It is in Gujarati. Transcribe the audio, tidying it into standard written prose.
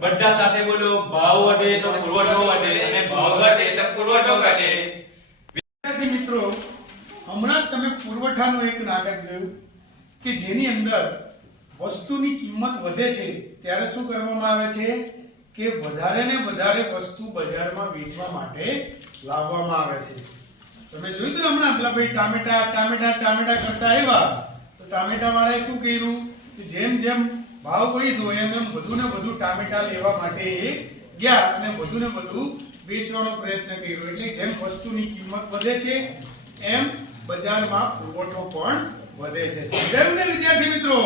બધા સાથે બોલો. ભાવ વધે તો પુરવઠો વધે અને ભાવ ઘટે તો પુરવઠો ઘટે. વિદ્યાર્થી મિત્રો, હમણાં તમે પુરવઠાનું એક નાટક જોયું કે જેની અંદર વસ્તુની કિંમત વધે છે ત્યારે શું કરવામાં આવે છે કે વધારે ને વધારે વસ્તુ બજારમાં વેચવા માટે લાવવામાં આવે છે. તમે જોયું તો હમણાં પેલા ભાઈ ટામેટા કરતા આવ્યા તો ટામેટા વાળાએ શું કર્યું કે જેમ જેમ ભાવ વધ્યો એમ એમ વધુ ને વધુ ટામેટા લેવા માટે ગયા અને વધુ ને વધુ વેચવાનો પ્રયત્ન કર્યો. એટલે જેમ વસ્તુની કિંમત વધે છે એમ બજારમાં પુરવઠો પણ વધે છે. સમજાયું ને વિદ્યાર્થી મિત્રો?